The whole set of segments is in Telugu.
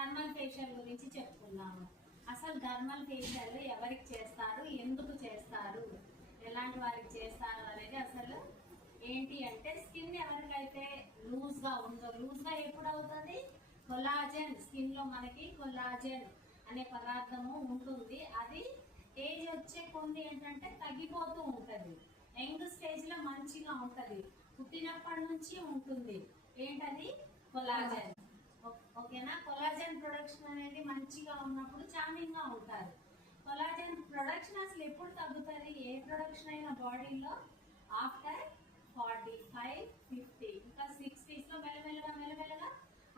థర్మల్ ఫేషియల్ గురించి చెప్పుకుందాము. అసలు థర్మల్ ఫేషియల్ ఎవరికి చేస్తారు, ఎందుకు చేస్తారు, ఎలాంటి వారికి చేస్తారు అనేది అసలు ఏంటి అంటే, స్కిన్ ఎవరికైతే లూజ్ గా ఉందో, లూజ్ గా ఎప్పుడు అవుతుంది, కొలాజన్, స్కిన్ లో మనకి కొలాజన్ అనే పదార్థము ఉంటుంది. అది ఏజ్ వచ్చే కొన్ని ఏంటంటే తగ్గిపోతూ ఉంటది. యంగ్ స్టేజ్ లో మంచిగా ఉంటది, పుట్టినప్పటి నుంచి ఉంటుంది. ఏంటది? కొలాజన్. ఓకేనా? కొలాజన్ ప్రొడక్షన్ అనేది మంచిగా ఉన్నప్పుడు చార్మింగ్ గా ఉంటారు. కొలాజన్ ప్రొడక్షన్ అసలు ఎప్పుడు తగ్గుతుంది? ఏ ప్రొడక్షన్ అయినా బాడీలో ఆఫ్టర్ 45, 50 ఇంకా 60s లో మెల్లమెల్లగా.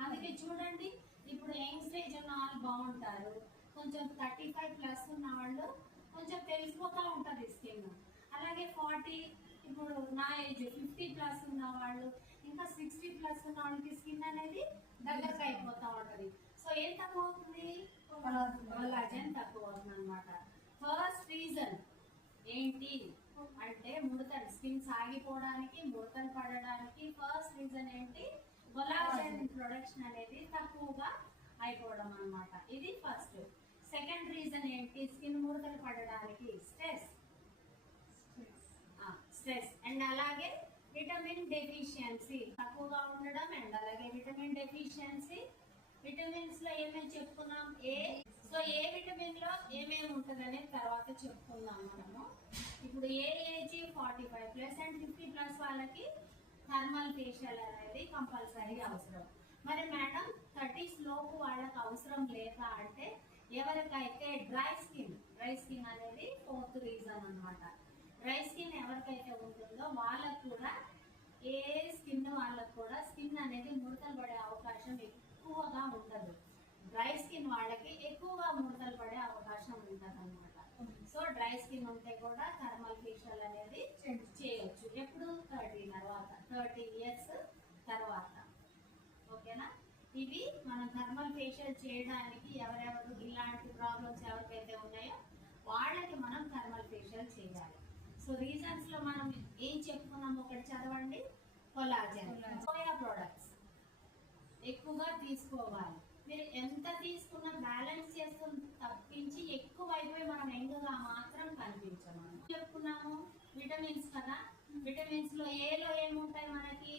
అందుకే చూడండి, ఇప్పుడు యంగ్ స్టేజ్ ఉన్న వాళ్ళు బాగుంటారు, కొంచెం 35+ ఉన్న వాళ్ళు కొంచెం తెలిసిపోతా ఉంటది స్కిన్. అలాగే 40, ఇప్పుడు నా ఏజ్ 50+ ఉన్న వాళ్ళు, ఇంకా 60+ ఉన్న వాళ్ళకి స్కిన్ అనేది దగ్గరకు అయిపోతా ఉంటది. సో ఏం తక్కువ అవుతుంది? కొలాజన్ తక్కువ అవుతుంది అనమాట. ఫస్ట్ రీజన్ ఏంటి అంటే, ముడతలు, స్కిన్ సాగిపోవడానికి, ముడతలు పడడానికి ఫస్ట్ రీజన్ ఏంటి? కొలాజన్ ప్రొడక్షన్ అనేది తక్కువగా అయిపోవడం అన్నమాట. ఇది ఫస్ట్. సెకండ్ రీజన్ ఏంటి స్కిన్ ముడతలు పడడానికి? స్ట్రెస్ అండ్ అలాగే విటమిన్ డెఫిషియన్సీ తక్కువగా ఉండడం, అండ్ అలాగే విటమిన్ డెఫిషియన్సీ. విటమిన్స్ లో ఏమేమి చెప్పుకున్నాం? సో ఏ విటమిన్ లో ఏమేమి ఉంటుంది అనేది తర్వాత చెప్పుకుందాం మనము. ఇప్పుడు ఏ ఏజ్ 45+ అండ్ 50+ వాళ్ళకి థర్మల్ ఫేషియల్ అనేది కంపల్సరీ అవసరం. మరి మేడం 30s లోపు వాళ్ళకి అవసరం లేదా అంటే, ఎవరికైతే డ్రై స్కిన్ అనేది ఫోర్త్ రీజన్ అన్నమాట. డ్రై స్కిన్ ఎవరికైతే ఉంటుందో వాళ్ళకు కూడా, ఏ స్కిన్ వాళ్ళకు కూడా స్కిన్ అనేది ముడతలు పడే అవకాశం ఎక్కువగా ఉండదు. డ్రై స్కిన్ వాళ్ళకి ఎక్కువగా ముడతలు పడే అవకాశం ఉంటుంది అనమాట. సో డ్రై స్కిన్ ఉంటే కూడా థర్మల్ ఫేషియల్ అనేది చేయొచ్చు. ఎప్పుడు? 30 ఇయర్స్ తర్వాత. ఓకేనా? ఇవి మనం థర్మల్ ఫేషియల్ చేయడానికి ఎవరెవరు ఇలాంటి ప్రాబ్లమ్స్ ఎవరికైతే ఉన్నాయో వాళ్ళకి మనం థర్మల్ ఫేషియల్ చేయాలి. సో రీజన్స్ లో మనం ఏం చెప్పుకున్నాం ఒకటి చదవండి. కొలాజన్, సోయా ప్రొడక్ట్స్ ఎక్కువగా తీసుకోవాలి. మీరు ఎంత తీసుకున్నా బ్యాలెన్స్ చేస్తుంది తప్పించి ఎక్కువ అయిపోయి మనం యంగ్గా మాత్రం కనిపించము. చెప్పుకున్నాము విటమిన్స్ కదా. విటమిన్స్ లో ఏలో ఏముంటాయి మనకి?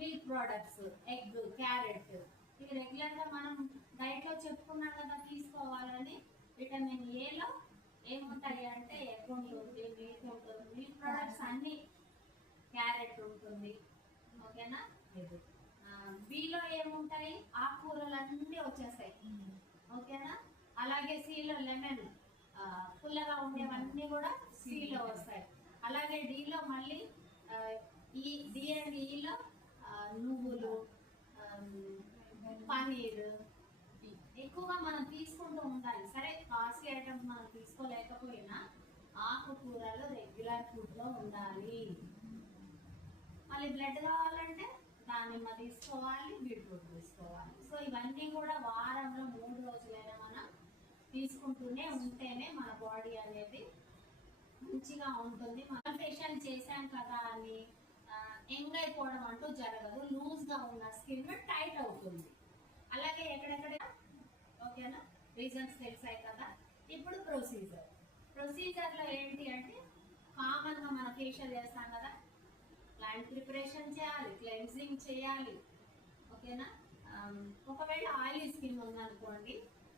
Milk products, egg, carrot. ఇవి రెగ్యులర్ గా మనం డైట్ లో చెప్పుకున్నాం కదా తీసుకోవాలని. విటమిన్ ఏలో ఏముంటాయి అంటే ఎగ్ ఉంటుంది, మిల్క్ ఉంటుంది, మిల్క్ ప్రొడక్ట్స్ అన్ని, క్యారెట్ ఉంటుంది. ఓకేనా? బిలో ఏముంటాయి? ఆకుకూరలు అన్నీ వచ్చేస్తాయి. ఓకేనా? అలాగే సిలో లెమన్, పుల్లగా ఉండేవన్నీ కూడా సిలో వస్తాయి. అలాగే డిలో మళ్ళీ ఈ డి అండ్ ఈలో నువ్వులు, పనీర్ ఎక్కువగా మనం తీసుకుంటూ ఉండాలి. సరే కాస్ట్లీ ఐటమ్స్ మనం తీసుకోలేకపోయినా ఆకుకూరలు రెగ్యులర్ ఫుడ్ లో ఉండాలి. మళ్ళీ బ్లడ్ కావాలంటే దానిమ్మ తీసుకోవాలి, బీట్రూట్ తీసుకోవాలి. సో ఇవన్నీ కూడా వారంలో 3 రోజులైనా మనం తీసుకుంటూనే ఉంటేనే మన బాడీ అనేది మంచిగా ఉంటుంది. మనం ఫేషియల్ చేసాం కదా అని యంగ్ అయిపోవడం అంటూ జరగదు. లూజ్ గా ఉన్న స్కిన్ టైట్ అవుతుంది. అలాగే ఎక్కడెక్కడ. ఓకేనా? రీజన్స్ తెలిసాయి కదా. ఇప్పుడు ప్రొసీజర్ లో ఏంటి అంటే, కామన్ గా మనం ఫేషియల్ చేస్తాం కదా, ప్లాంట్ ప్రిపరేషన్ చేయాలి, క్లెన్సింగ్ చేయాలి. ఓకేనా? ఒకవేళ ఆయిలీ స్కిన్ ఉందనుకోండి,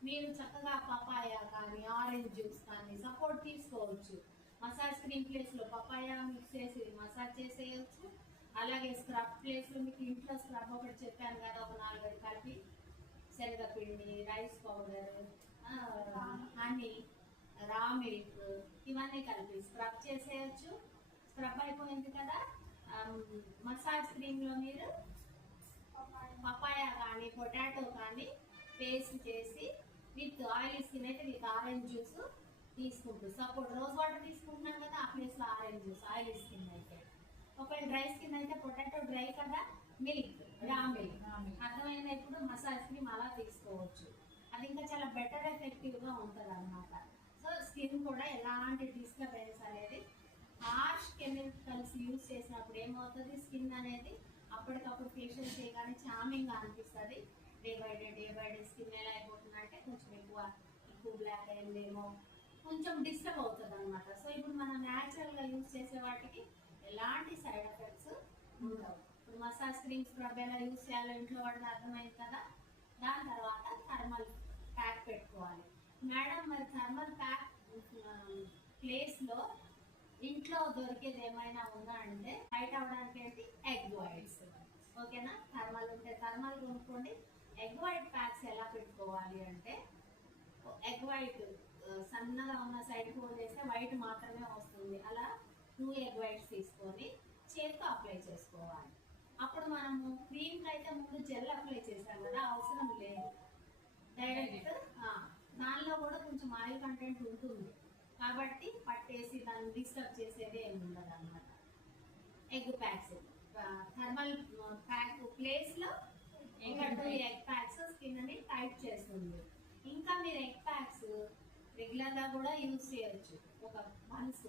మీరు చక్కగా పపాయ కానీ, ఆరెంజ్ జ్యూస్ కానీ సపోర్ట్ తీసుకోవచ్చు. మసాజ్ క్రీమ్ ప్లేస్ లో పపాయ మిక్స్ చేసి మసాజ్ చేసేయచ్చు. అలాగే స్క్రబ్ ప్లేస్ లో మీకు ఇంట్లో స్క్రబ్ ఒకటి చెప్పాను కదా, ఒక 4-5 కలిపి, శనగపిండి, రైస్ పౌడర్, హనీ, రా మిల్క్ ఇవన్నీ కలిపి స్క్రబ్ చేసేయచ్చు. స్క్రబ్ అయిపోయింది కదా, మసాజ్ క్రీమ్ లో మీరు పపాయ కానీ, పొటాటో కానీ పేస్ట్ చేసి, విత్ ఆయిల్ స్కిన్ అయితే విత్ ఆరెంజ్ జ్యూస్ తీసుకుంటూ, సపోర్ట్ రోజ్ వాటర్ తీసుకుంటున్నాం కదా, ఆ ప్లేస్ లో ఆరెంజ్ జ్యూస్. ఆయిల్ స్కిన్ అయితే, ఒకవేళ డ్రై స్కిన్ అయితే పొటాటో డ్రై కదా, మిల్క్, రా మిల్క్. అర్థమైన ఇప్పుడు మసాజ్ క్రీమ్ అలా తీసుకోవచ్చు. అది ఇంకా చాలా బెటర్ ఎఫెక్టివ్ గా ఉంటది అన్నమాట. సో స్కిన్ కూడా ఎలాంటి డిస్టర్బెన్స్ అనేది, హార్ష్ కెమికల్స్ యూజ్ చేసినప్పుడు ఏమవుతుంది, స్కిన్ అనేది అప్పటికప్పుడు ఫేషియల్ చేయగానే చార్మింగ్ గా అనిపిస్తుంది. డే బై డే స్కిన్ ఎలా అయిపోతుంది అంటే కొంచెం ఎక్కువ బ్లాక్ అయిందేమో, కొంచెం డిస్టర్బ్ అవుతుంది అనమాట. సో ఇప్పుడు మనం న్యాచురల్గా యూజ్ చేసే వాటికి ఎలాంటి సైడ్ ఎఫెక్ట్స్ ఉండవు. ఇప్పుడు మసాజ్ క్రీమ్ స్క్రబ్ ఎలా యూజ్ చేయాలో ఇంట్లో వాడికి అర్థమైంది కదా. దాని తర్వాత థర్మల్ ప్యాక్ పెట్టుకోవాలి. మేడం మరి థర్మల్ ప్యాక్ ప్లేస్లో ఇంట్లో దొరికేది ఏమైనా ఉందా అంటే హైట్ అవ్వడానికి ఏంటి ఎగ్ వైట్స్. ఓకేనా, థర్మల్ ఉంటే థర్మల్ కొనుక్కోండి. ఎగ్ వైట్ ప్యాక్స్ ఎలా పెట్టుకోవాలి అంటే ఎగ్ వైట్ సన్నగా ఉన్న సైడ్ హోల్ చేస్తే వైట్ మాత్రమే వస్తుంది. అలా 2 ఎగ్ వైట్స్ తీసుకొని చేతితో అప్లై చేసుకోవాలి. అప్పుడు మనము క్రీమ్కి అయితే ముందు జెల్ అప్లై చేసాం కదా, అవసరం లేదు. డైరెక్ట్ దానిలో కూడా కొంచెం ఆయిల్ కంటెంట్ ఉంటుంది కాబట్టి పట్టేసి దాన్ని డిస్టర్బ్ చేసేది ఏమి ఉండదు అనమాట. ఎగ్ ప్యాక్స్ థర్మల్ ప్యాక్ ప్లేస్లో ఇంకా 2 ఎగ్ ప్యాక్స్ స్కిన్ని టైట్ చేస్తుంది. ఇంకా మీరు ఎగ్ ప్యాక్స్ రెగ్యులర్గా కూడా యూజ్ చేయొచ్చు. ఒక మంత్స్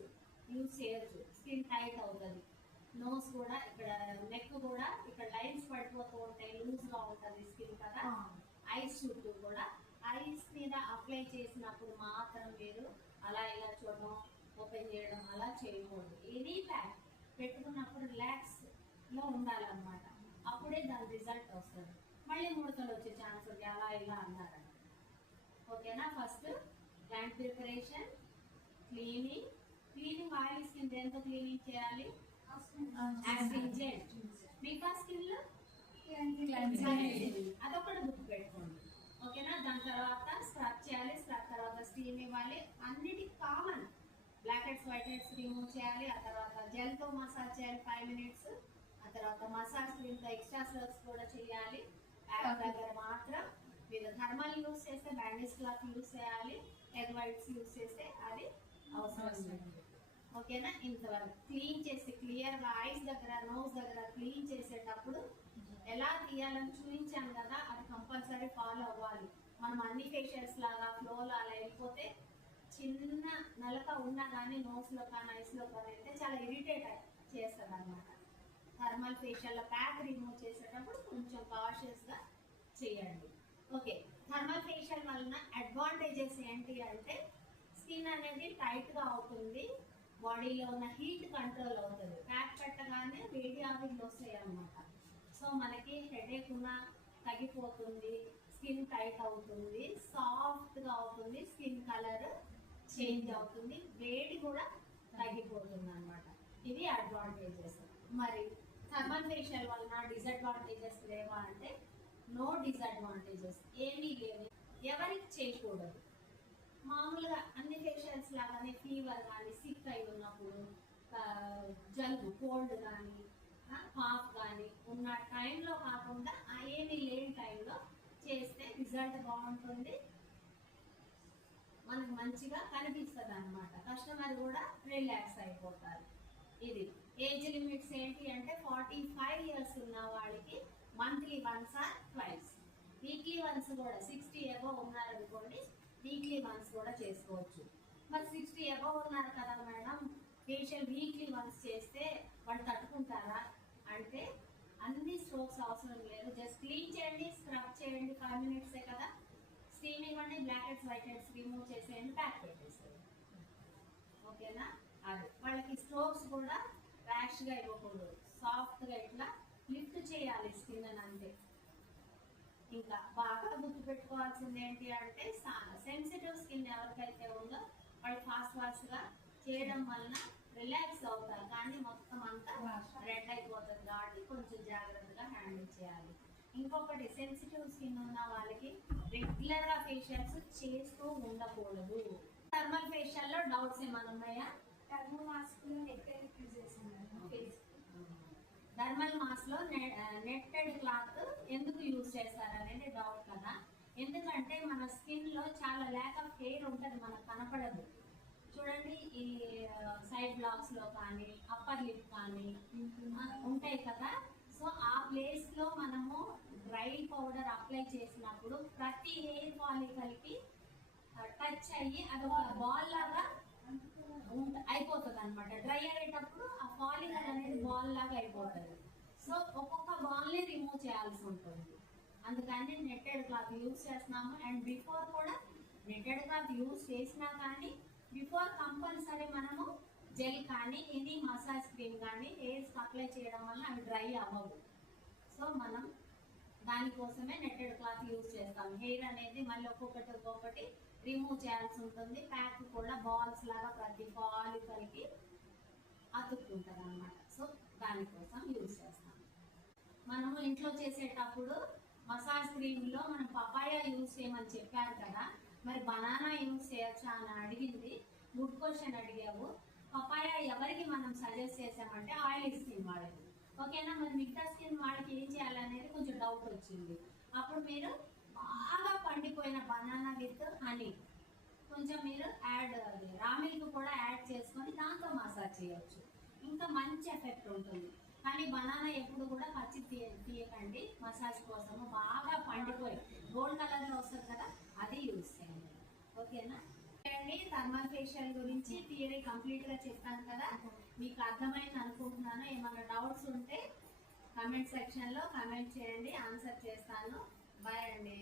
యూజ్ చేయొచ్చు, స్కిన్ టైట్ అవుతుంది. నోస్ కూడా ఇక్కడ నెక్ కూడా ఇక్కడ లైన్స్ పడిపోతూ ఉంటాయి, లూజ్గా ఉంటుంది స్కిన్ కదా. ఐస్ చుట్టూ కూడా ఐస్ మీద అప్లై చేసినప్పుడు మాత్రం మీరు అలా ఇలా చూడడం, ఓపెన్ చేయడం అలా చేయకూడదు. ఎనీ ప్యాక్ పెట్టుకున్నప్పుడు రిలాక్స్లో ఉండాలన్నమాట. అప్పుడే దాని రిజల్ట్ వస్తుంది. మళ్ళీ ముడతలు వచ్చే ఛాన్స్ ఉంది అలా ఇలా అన్నారని. ఓకేనా, first plant preparation, cleaning oil skin దేంతో క్లీనింగ్ చేయాలి? యాస్టింజెంట్. మిగతా స్కిన్ అదొకటి గుర్తు పెట్టుకోండి. ఓకేనా, దాని తర్వాత స్క్రబ్ చేయాలి. స్క్రబ్ తర్వాత స్టీమ్ ఇవ్వాలి. అన్నిటికీ common blackheads whiteheads remove చేయాలి. ఆ తర్వాత జెల్తో మసాజ్ చేయాలి 5 minutes. ఆ తర్వాత మసాజ్ క్రీమ్తో ఎక్స్ట్రా స్లర్స్ కూడా చేయాలి. ప్యాక్ దగ్గర మాత్రం మీరు థర్మల్ యూస్ చేస్తే బ్యాండేజ్ క్లాత్ యూస్ చేయాలి. ఎగ్ వైట్స్ యూస్ చేస్తే అది అవసరం లేదు. ఓకేనా, ఇంతవరకు క్లీన్ చేసి క్లియర్గా ఐస్ దగ్గర నోస్ దగ్గర క్లీన్ చేసేటప్పుడు ఎలా తీయాలని చూపించాను కదా, అది కంపల్సరీ ఫాలో అవ్వాలి. మనం అన్ని ఫేషియల్స్ లాగా ఫ్లోలో అలా వెళ్ళిపోతే చిన్న నలక ఉన్నా కానీ నోస్లో కానీ ఐస్లో కానీ అయితే చాలా ఇరిటేట్ చేస్తుంది అనమాట. థర్మల్ ఫేషియల్ ప్యాక్ రిమూవ్ చేసేటప్పుడు కొంచెం కాషియస్గా చేయండి. ఓకే, థర్మల్ ఫేషియల్ వలన అడ్వాంటేజెస్ ఏంటి అంటే స్కిన్ అనేది టైట్గా అవుతుంది, బాడీలో ఉన్న హీట్ కంట్రోల్ అవుతుంది. ప్యాక్ పెట్టగానే వేడి ఆవిర్లు వస్తాయి అన్నమాట. సో మనకి హెడేక్ ఉన్నా తగ్గిపోతుంది, స్కిన్ టైట్ అవుతుంది, సాఫ్ట్గా అవుతుంది, స్కిన్ కలర్ చేంజ్ అవుతుంది, వేడి కూడా తగ్గిపోతుంది అనమాట. ఇవి అడ్వాంటేజెస్. మరి థర్మల్ ఫేషియల్ వలన డిసడ్వాంటేజెస్ లేవా అంటే నో డిసడ్వాంటేజెస్, ఏమీ లేవు. ఎవరికి చేయకూడదు. మామూలుగా అన్ని ఫేషియల్స్ లాగానే ఫీవర్ కానీ సిక్ అయి ఉన్నప్పుడు జలుబు కోల్డ్ కానీ కాఫ్ కానీ ఉన్న టైంలో కాకుండా ఏమీ లేని టైంలో చేస్తే రిజల్ట్ బాగుంటుంది, మనకు మంచిగా కనిపిస్తుంది అనమాట. కస్టమర్ కూడా రిలాక్స్ అయిపోతారు. ఇది ఏజ్ లిమిట్స్ ఏంటి అంటే 45 years ఉన్న వాళ్ళకి monthly once or twice, weekly once కూడా 60 above ఉన్నారనుకోండి వీక్లీ వన్స్ కూడా చేసుకోవచ్చు. మరి 60 above ఉన్నారు కదా మేడం, ఫేషియల్ వీక్లీ వన్స్ చేస్తే వాళ్ళు తట్టుకుంటారా అంటే అన్ని స్ట్రోక్స్ అవసరం లేదు. జస్ట్ క్లీన్ చేయండి, స్క్రబ్ చేయండి, 5 minutes కదా, స్టీమ్ ఇవ్వండి, blackheads whiteheads remove చేసేయండి, ప్యాక్ పెట్టేసేయండి. ఓకేనా, అది వాళ్ళకి స్ట్రోక్స్ కూడా ర్యాష్గా ఇవ్వకూడదు, సాఫ్ట్గా ఇట్లా లిఫ్ట్ చేయాలి స్కిన్ అని అంతే. ఇంకా బాగా గుర్తుపెట్టుకోవాల్సింది ఏంటి అంటే సెన్సిటివ్ స్కిన్ ఎవరికైతే ఉందో వాళ్ళు ఫాస్ట్గా చేయడం వలన రిలాక్స్ అవుతారు, కానీ మొత్తం అంతా రెడ్ అయిపోతుంది కాబట్టి కొంచెం జాగ్రత్తగా హ్యాండిల్ చేయాలి. ఇంకొకటి సెన్సిటివ్ స్కిన్ ఉన్న వాళ్ళకి రెగ్యులర్గా ఫేషియల్స్ చేస్తూ ఉండకూడదు. థర్మల్ ఫేషియల్లో డౌట్స్ ఏమైనా ఉన్నాయా? థర్మల్ మాస్క్లో నెట్టెడ్ యూజ్ చేస్తున్నాను. థర్మల్ మాస్క్లో నెట్టెడ్ క్లాత్ ఎందుకు యూజ్ చేస్తారు అనేది డౌట్ కదా. ఎందుకంటే మన స్కిన్లో చాలా ల్యాక్ ఆఫ్ హెయిర్ ఉంటుంది, మనకు కనపడదు. చూడండి ఈ సైడ్ బ్లాక్స్లో కానీ అప్పర్ లిప్ కానీ ఉంటాయి కదా. సో ఆ ప్లేస్లో మనము డ్రై పౌడర్ అప్లై చేసినప్పుడు ప్రతి హెయిర్ ఫాలికల్కి టచ్ అయ్యి అది ఒక బాల్ లాగా అయిపోతుంది అనమాట. డ్రై అయ్యేటప్పుడు ఆ ఫాలికల్ అనేది బాల్ లాగా అయిపోతుంది. సో ఒక్కొక్క బాల్ని రిమూవ్ చేయాల్సి ఉంటుంది. అందుకని నెట్టెడ్ క్లాత్ యూజ్ చేస్తున్నాము. అండ్ బిఫోర్ కూడా నెట్టెడ్ క్లాత్ యూజ్ చేసినా కానీ బిఫోర్ కంపల్సరీ మనము జెల్ కానీ ఎనీ మసాజ్ క్రీమ్ కానీ హెయిర్స్ అప్లై చేయడం వల్ల అవి డ్రై అవ్వవు. సో మనం దానికోసమే నెట్టెడ్ క్లాత్ యూజ్ చేస్తాం. హెయిర్ అనేది మళ్ళీ ఒక్కొక్కటి రిమూవ్ చేయాల్సి ఉంటుంది. ప్యాక్ కూడా బాల్స్ లాగా ప్రతి ఫాలికల్కి అతుక్కుంటుంది అన్నమాట. సో దానికోసం యూజ్ చేస్తాం. మనము ఇంట్లో చేసేటప్పుడు మసాజ్ క్రీమ్లో మనం పపాయ యూజ్ చేయమని చెప్పారు కదా, మరి బనానా యూజ్ చేయొచ్చా అని అడిగింది. గుడ్ క్వశ్చన్ అడిగావు. పపాయ ఎవరికి మనం సజెస్ట్ చేసామంటే ఆయిలీ స్కిన్ వాళ్ళకి, ఓకేనా. మరి మిగతా స్కిన్ వాళ్ళకి ఏం చేయాలనేది కొంచెం డౌట్ వచ్చింది. అప్పుడు మీరు బాగా పండిపోయిన బనానా విత్ హనీ కొంచెం మీరు రా మిల్క్ కూడా యాడ్ చేసుకొని దాంతో మసాజ్ చేయొచ్చు. ఇంకా మంచి ఎఫెక్ట్ ఉంటుంది. కానీ బనానా ఎప్పుడు కూడా పచ్చి తీయకండి. మసాజ్ కోసము బాగా పండిపోయి గోల్డ్ కలర్లో వస్తుంది కదా, అది యూజ్ చేయండి, ఓకేనా. అండి థర్మల్ ఫేషియల్ గురించి థియరీ కంప్లీట్గా చెప్పాను కదా, మీకు అర్థమైంది అనుకుంటున్నాను. ఏమైనా డౌట్స్ ఉంటే కమెంట్ సెక్షన్లో కమెంట్ చేయండి, ఆన్సర్ చేస్తాను. బాయ్ అండి.